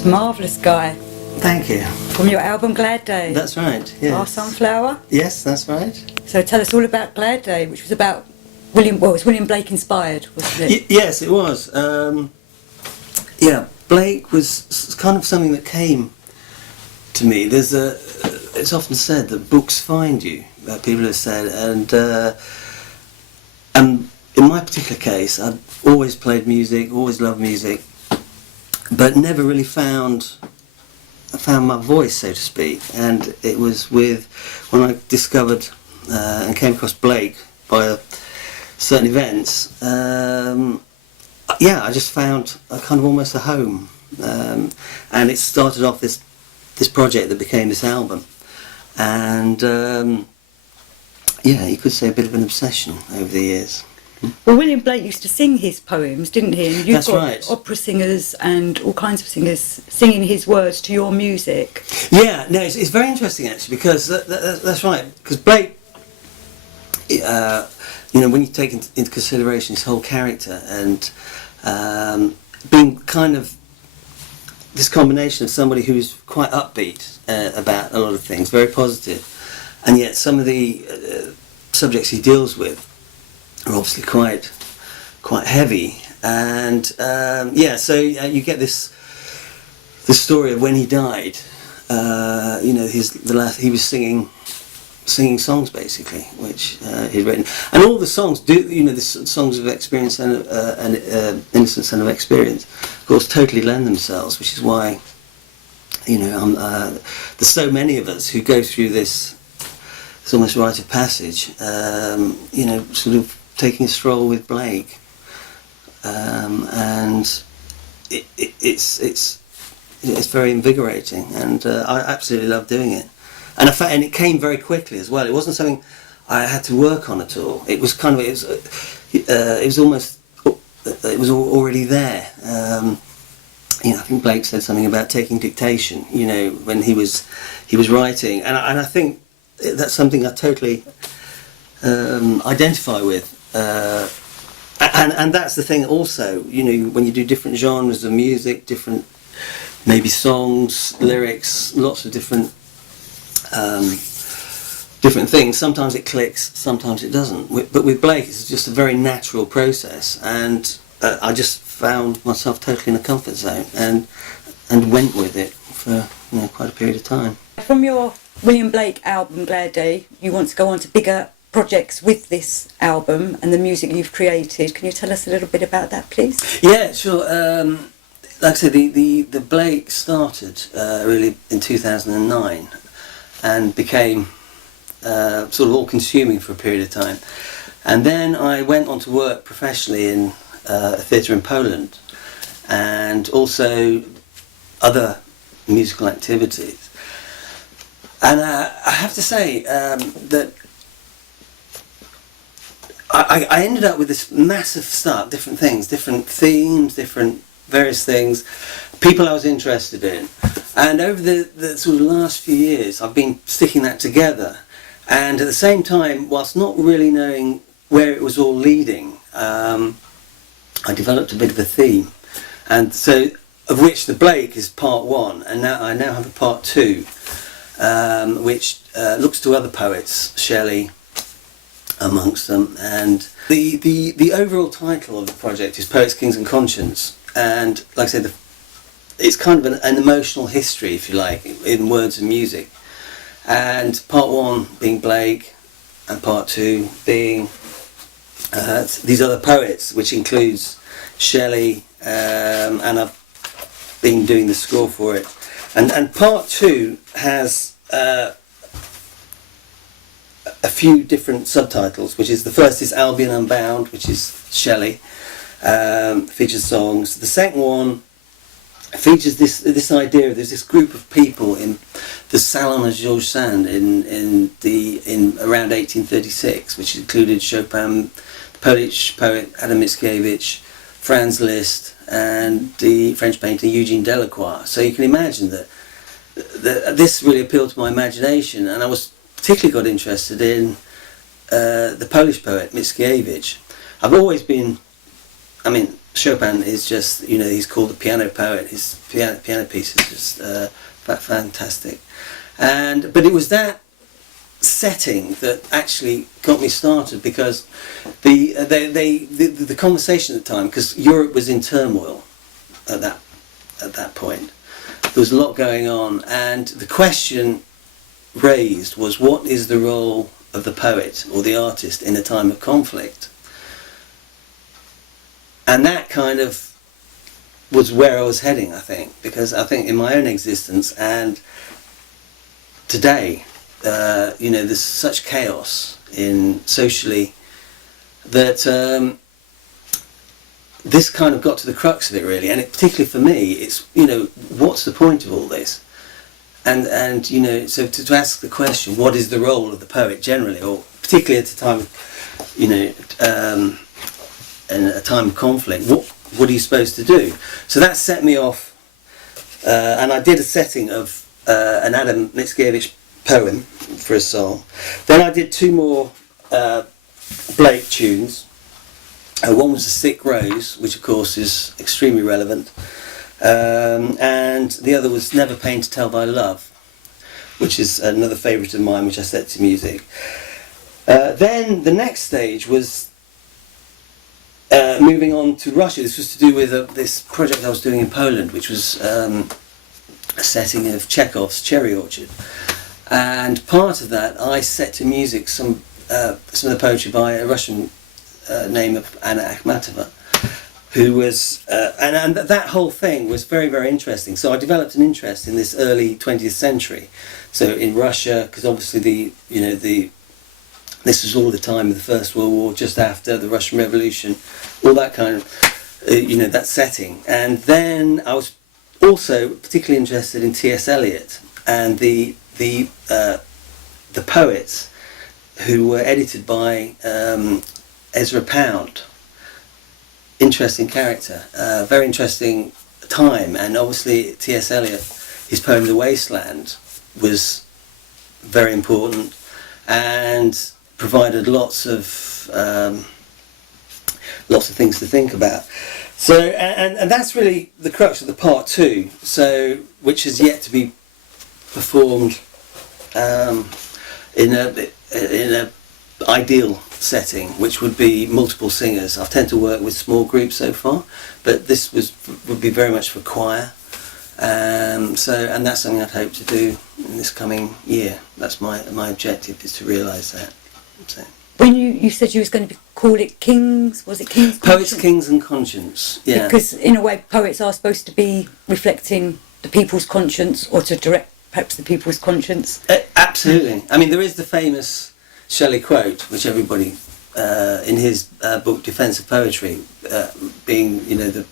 was marvellous, Guy. Thank you. From your album Glad Day. That's right, yes. Our Sunflower. Yes, that's right. So tell us all about Glad Day, which was about it was William Blake inspired, wasn't it? Yes, it was. Yeah, Blake was kind of something that came to me. It's often said that books find you, people have said, and in my particular case, I'd always played music, always loved music, but never really found my voice, so to speak. And it was when I discovered and came across Blake by certain events, I just found a kind of almost a home, and it started off this project that became this album, and you could say a bit of an obsession over the years. Well, William Blake used to sing his poems, didn't he? And you've That's got right. Opera singers and all kinds of singers singing his words to your music. Yeah, no, it's very interesting actually, because that's right. Because Blake, when you take into consideration his whole character and being kind of this combination of somebody who is quite upbeat about a lot of things, very positive, and yet some of the subjects he deals with are obviously quite heavy, and so you get the story of when he died. He was singing songs basically, which he'd written, and all the songs the songs of experience and innocence and of experience, of course, totally lend themselves, which is why there's so many of us who go through this almost rite of passage, sort of taking a stroll with Blake, and it's very invigorating, and I absolutely love doing it. And it came very quickly as well. It wasn't something I had to work on at all. It was kind of it was already there. I think Blake said something about taking dictation. When he was writing, and I think that's something I totally identify with. And that's the thing also. When you do different genres of music, different maybe songs, lyrics, lots of different things. Sometimes it clicks, sometimes it doesn't. But with Blake, it's just a very natural process, and I just found myself totally in a comfort zone and went with it for quite a period of time. From your William Blake album Glad Day, you want to go on to bigger projects with this album and the music you've created. Can you tell us a little bit about that, please? Yeah, sure. Like I said, the Blake started really in 2009. And became sort of all-consuming for a period of time. And then I went on to work professionally in a theatre in Poland, and also other musical activities. And I have to say that I ended up with this massive start, different things, different themes, different various things, people I was interested in. And over the sort of last few years, I've been sticking that together. And at the same time, whilst not really knowing where it was all leading, I developed a bit of a theme. And so, of which the Blake is part one, and I now have a part two, which looks to other poets, Shelley amongst them. And the overall title of the project is Poets, Kings and Conscience. And like I said, it's kind of an emotional history, if you like, in words and music. And part one being Blake, and part two being these other poets, which includes Shelley, and I've been doing the score for it. And part two has a few different subtitles, which is, the first is Albion Unbound, which is Shelley, features songs. The second one features this idea of there's this group of people in the Salon of Georges Sand in around 1836, which included Chopin, the Polish poet Adam Mickiewicz, Franz Liszt, and the French painter Eugene Delacroix. So you can imagine that this really appealed to my imagination, and I was particularly got interested in the Polish poet Mickiewicz. I've always been I mean, Chopin is just, you know, he's called a piano poet. His piano piece is just fantastic. But it was that setting that actually got me started, because the conversation at the time, because Europe was in turmoil at that point. There was a lot going on, and the question raised was, what is the role of the poet or the artist in a time of conflict? And that kind of was where I was heading, I think, because I think in my own existence and today, you know, there's such chaos in socially that this kind of got to the crux of it, really. And particularly for me, it's, you know, what's the point of all this? And you know, so to ask the question, what is the role of the poet generally, or particularly at a time, you know, in a time of conflict, what are you supposed to do? So that set me off, and I did a setting of an Adam Mickiewicz poem for a song. Then I did 2 more Blake tunes. One was A Sick Rose, which of course is extremely relevant, and the other was Never Pain to Tell Thy Love, which is another favourite of mine, which I set to music. Then the next stage was moving on to Russia. This was to do with this project I was doing in Poland, which was a setting of Chekhov's Cherry Orchard. And part of that, I set to music some of the poetry by a Russian name of Anna Akhmatova, who was, and that whole thing was very, very interesting. So I developed an interest in this early 20th century. So in Russia, because obviously this was all the time of the First World War, just after the Russian Revolution, all that kind of, you know, that setting. And then I was also particularly interested in T.S. Eliot and the poets who were edited by Ezra Pound. Interesting character, very interesting time, and obviously T.S. Eliot, his poem The Wasteland was very important and provided lots of things to think about. So, and that's really the crux of the part 2. So, which is yet to be performed in a ideal setting, which would be multiple singers. I tend to work with small groups so far, but this would be very much for choir. And that's something I'd hope to do in this coming year. That's my objective, is to realise that. So. When you said you was going to call it Kings, was it Kings? Poets, Kings and Conscience, yeah. Because in a way poets are supposed to be reflecting the people's conscience, or to direct perhaps the people's conscience. Absolutely. I mean, there is the famous Shelley quote, which everybody, in his book Defence of Poetry, being, you know,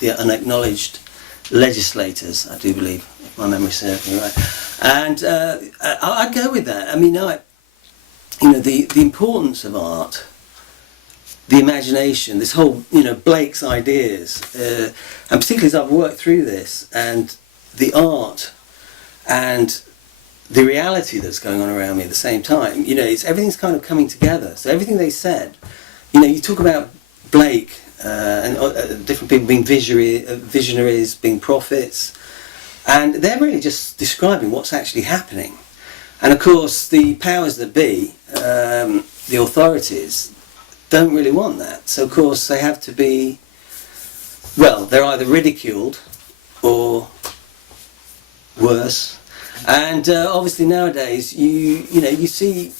the unacknowledged legislators, I do believe, if my memory serves me right. And I'd go with that. I mean, you know, the importance of art, the imagination, this whole, you know, Blake's ideas, and particularly as I've worked through this, and the art and the reality that's going on around me at the same time, you know, everything's kind of coming together. So everything they said, you know, you talk about Blake and different people being visionaries, being prophets, and they're really just describing what's actually happening. And of course, the powers that be, the authorities, don't really want that. So of course, they have to be, well, they're either ridiculed or worse. And obviously nowadays, you know, you see,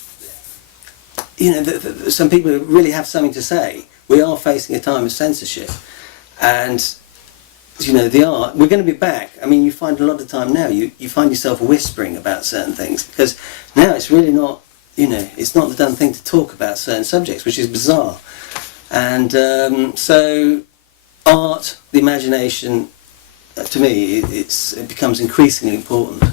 you know, some people really have something to say. We are facing a time of censorship, and you know, the art. We're going to be back. I mean, you find a lot of time now. You find yourself whispering about certain things, because now it's really not. You know, it's not the done thing to talk about certain subjects, which is bizarre. And so, art, the imagination, to me, it becomes increasingly important.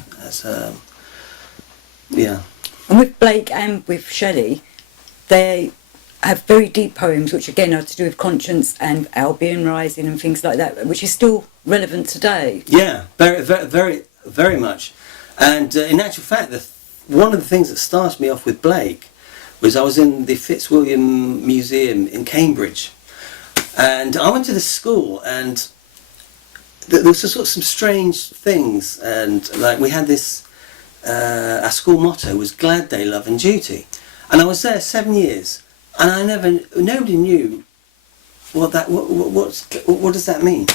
Yeah. And with Blake and with Shelley, they have very deep poems, which again are to do with conscience and Albion Rising and things like that, which is still relevant today. Yeah, very, very, very, very much. And in actual fact, one of the things that started me off with Blake was I was in the Fitzwilliam Museum in Cambridge, And I went to this school, and there was sort of some strange things, and like we had this, our school motto was Glad Day, Love and Duty, and I was there 7 years, and nobody knew what does that mean.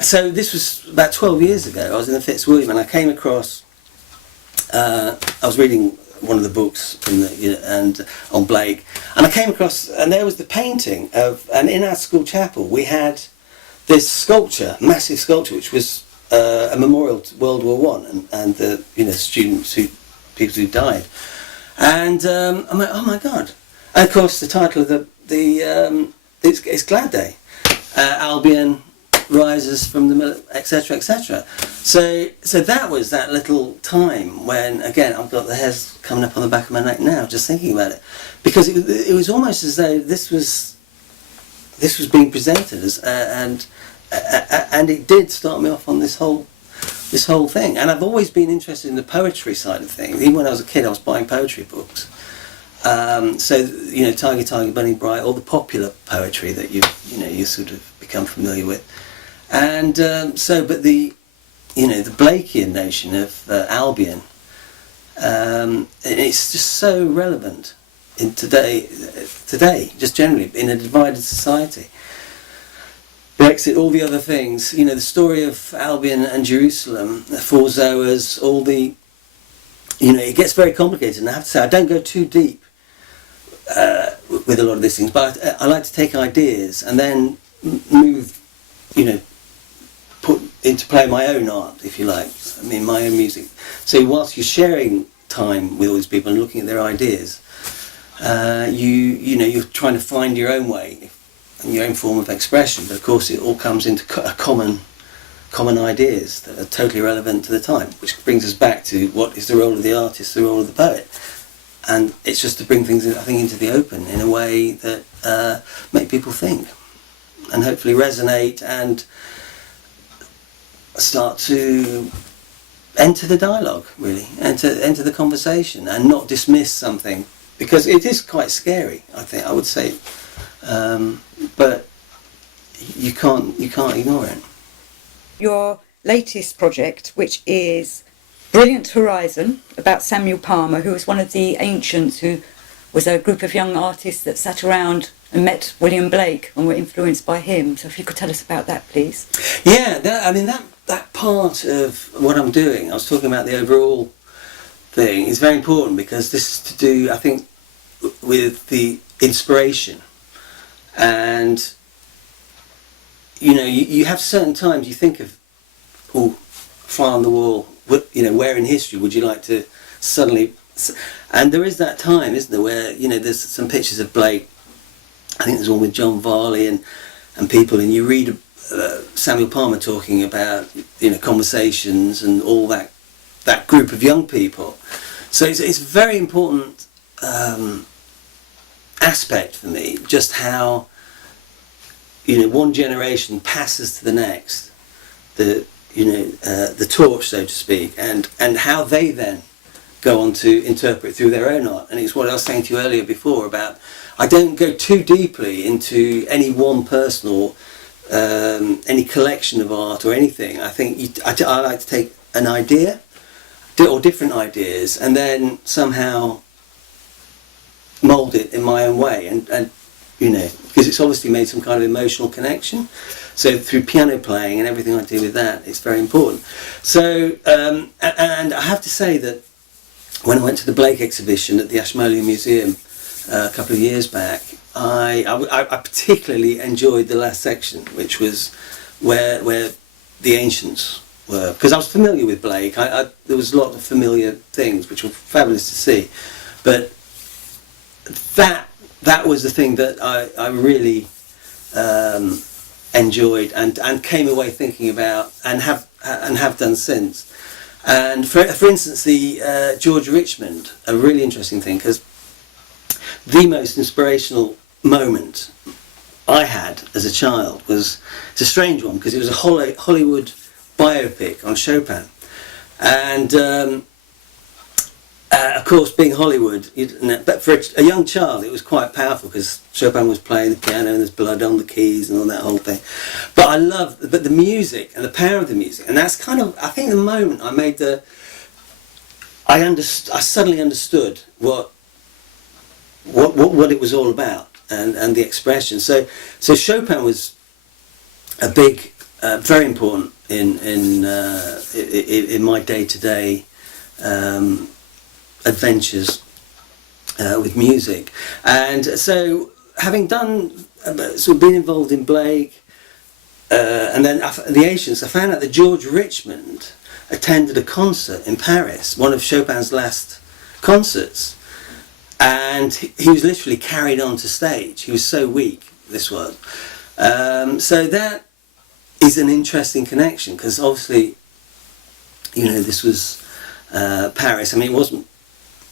So this was about 12 years ago. I was in the Fitzwilliam, and I came across, I was reading one of the books from and on Blake, and I came across, and there was the painting of, and in our school chapel we had this sculpture, massive sculpture, which was a memorial to World War One and the students people who died, and I'm like, oh my God! And of course, the title of it's Glad Day, Albion rises from the etc. etc. So that was that little time when, again, I've got the hairs coming up on the back of my neck now just thinking about it, because it was almost as though this was being presented as and it did start me off on this whole thing. And I've always been interested in the poetry side of things. Even when I was a kid, I was buying poetry books. Tiger Tiger Bunny Bright, all the popular poetry that you sort of become familiar with. And but the Blakean notion of Albion, it's just so relevant in today, just generally in a divided society. Brexit, all the other things, the story of Albion and Jerusalem, the four Zoas, all the, it gets very complicated. And I have to say, I don't go too deep with a lot of these things, but I like to take ideas and then move, put into play my own art, if you like. I mean, my own music. So whilst you're sharing time with all these people and looking at their ideas, you're trying to find your own way and your own form of expression. But of course, it all comes into common ideas that are totally relevant to the time, which brings us back to what is the role of the artist, the role of the poet. And it's just to bring things, I think, into the open in a way that make people think and hopefully resonate and start to enter the dialogue, really, enter the conversation and not dismiss something, because it is quite scary, I would say, but you can't ignore it. Your latest project, which is Brilliant Horizon, about Samuel Palmer, who was one of the ancients, who was a group of young artists that sat around and met William Blake and were influenced by him. So if you could tell us about that, please. Yeah, that part of what I'm doing, I was talking about the overall thing, is very important, because this is to do, I think, with the inspiration. And you have certain times you think of, fly on the wall, where in history would you like to suddenly, and there is that time, isn't there, where there's some pictures of Blake. I think there's one with John Varley and people, and you read Samuel Palmer talking about conversations and all that group of young people. So it's a very important aspect for me, just how one generation passes to the next, the torch, so to speak, and how they then go on to interpret through their own art. And it's what I was saying to you earlier before about, I don't go too deeply into any one person or any collection of art or anything. I think I like to take an idea or different ideas and then somehow mould it in my own way, and because it's obviously made some kind of emotional connection. So through piano playing and everything I do with that, it's very important. So and I have to say that when I went to the Blake exhibition at the Ashmolean Museum a couple of years back, I particularly enjoyed the last section, which was where the ancients were, because I was familiar with Blake. There was a lot of familiar things which were fabulous to see, but that was the thing that I really enjoyed and came away thinking about and have done since. And for instance, the George Richmond, a really interesting thing, because the most inspirational moment I had as a child it's a strange one, because it was a Hollywood biopic on Chopin, and of course, being Hollywood, but for a young child, it was quite powerful because Chopin was playing the piano and there's blood on the keys and all that whole thing. But but the music and the power of the music, and that's kind of, I think, the moment I made I suddenly understood what it was all about and the expression. So Chopin was a big, very important in my day-to-day adventures with music. And so having done sort of been involved in Blake and then the Ancients, I found out that George Richmond attended a concert in Paris, one of Chopin's last concerts, and he was literally carried onto stage. He was so weak, this was. So that is an interesting connection, because obviously, this was Paris. I mean, it wasn't,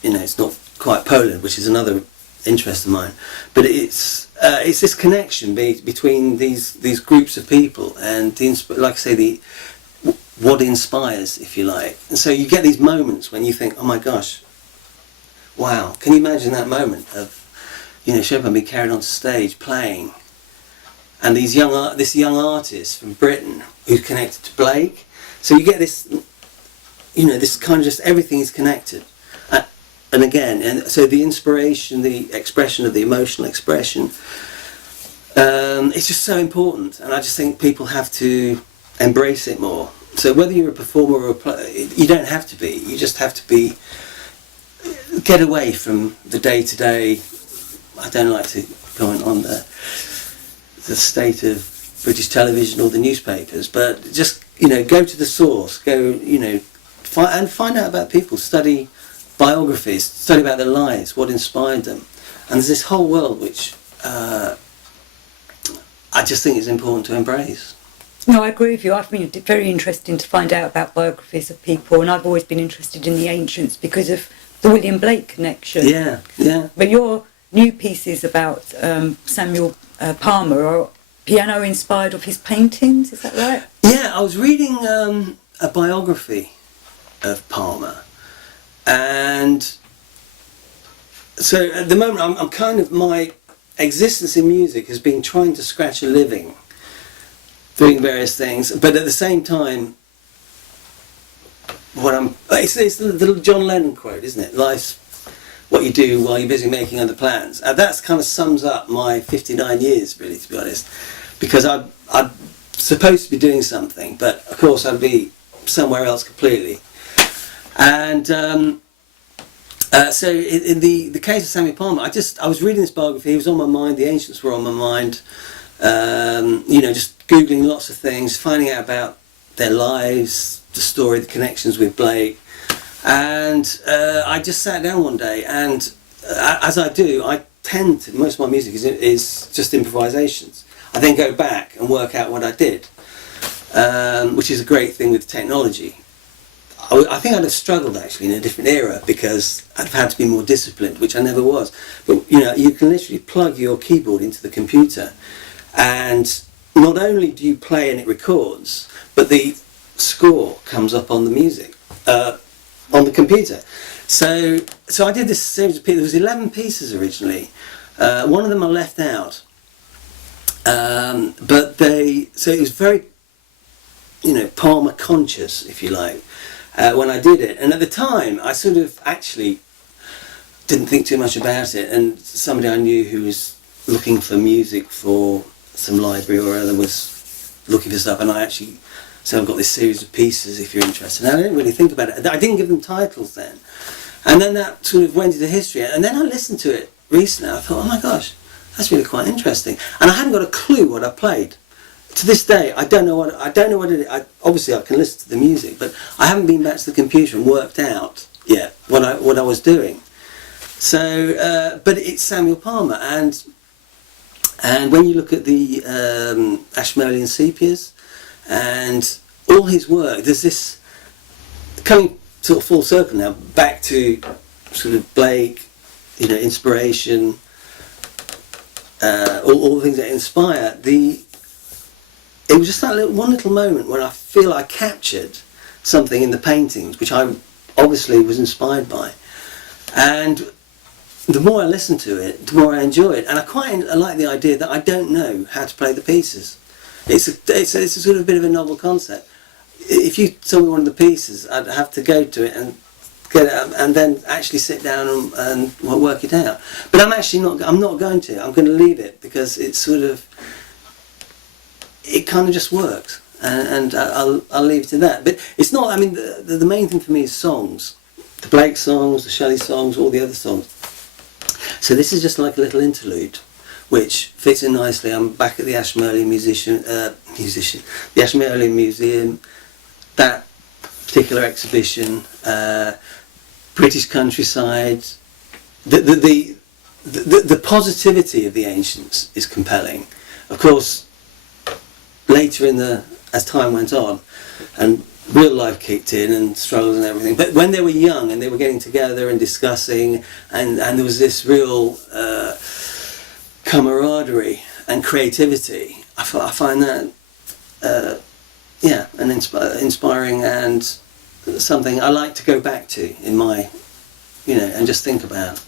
it's not quite Poland, which is another interest of mine, but it's this connection between these groups of people and like I say, what inspires, if you like. And so you get these moments when you think, oh my gosh, wow, can you imagine that moment of Chopin being carried onto stage playing, and this young artist from Britain who's connected to Blake. So you get this, this kind of just everything is connected. And again, and so the inspiration, the expression of the emotional expression, it's just so important, and I just think people have to embrace it more. So whether you're a performer or a player, you don't have to be. You just have to get away from the day-to-day. I don't like to comment on the state of British television or the newspapers, but just go to the source. Go find out about people. Study biographies. Study about their lives. What inspired them. And there's this whole world which I just think is important to embrace. No, I agree with you. I've been very interested to find out about biographies of people, and I've always been interested in the ancients because of the William Blake connection. Yeah, yeah. But your new pieces about Samuel Palmer are piano inspired of his paintings, is that right? Yeah, I was reading a biography of Palmer, and so at the moment I'm kind of, my existence in music has been trying to scratch a living doing various things, but at the same time, it's the little John Lennon quote, isn't it? Life's what you do while you're busy making other plans. And that kind of sums up my 59 years, really, to be honest, because I'm supposed to be doing something, but of course I'd be somewhere else completely. And so in the case of Samuel Palmer, I was reading this biography. He was on my mind. The ancients were on my mind. Just Googling lots of things, finding out about their lives, the story, the connections with Blake. And I just sat down one day, and as I do, I tend to, most of my music is just improvisations. I then go back and work out what I did, which is a great thing with technology. I think I'd have struggled actually in a different era, because I'd have had to be more disciplined, which I never was. But you can literally plug your keyboard into the computer, and not only do you play and it records, but the score comes up on the music, on the computer. So I did this series of pieces. There was 11 pieces originally. One of them I left out, but so it was very, Palmer conscious, if you like, when I did it. And at the time, I sort of actually didn't think too much about it. And somebody I knew who was looking for music for some library or other was looking for stuff, and I actually said, I've got this series of pieces if you're interested. And I didn't really think about it. I didn't give them titles then. And then that sort of went into history. And then I listened to it recently. I thought, oh my gosh, that's really quite interesting. And I hadn't got a clue what I played. To this day, I don't know what it is. Obviously, I can listen to the music, but I haven't been back to the computer and worked out yet what I was doing. So, but it's Samuel Palmer, and when you look at the Ashmolean sepias and all his work, there's this coming sort of full circle now back to sort of Blake, inspiration, all the things that inspire. It was just that one little moment when I feel I captured something in the paintings, which I obviously was inspired by. And the more I listen to it, the more I enjoy it. And I like the idea that I don't know how to play the pieces. It's a sort of a bit of a novel concept. If you told me one of the pieces, I'd have to go to it and get it, and then actually sit down and work it out. But I'm not going to. I'm going to leave it because it's sort of, it kind of just works, and I'll leave it to that. But it's not. I mean, the main thing for me is songs, the Blake songs, the Shelley songs, all the other songs. So this is just like a little interlude, which fits in nicely. I'm back at the Ashmolean the Ashmolean Museum, that particular exhibition, British countryside. The positivity of the ancients is compelling. Of course, later as time went on, and real life kicked in and struggles and everything. But when they were young and they were getting together and discussing, and there was this real camaraderie and creativity, I find that inspiring and something I like to go back to in my, and just think about.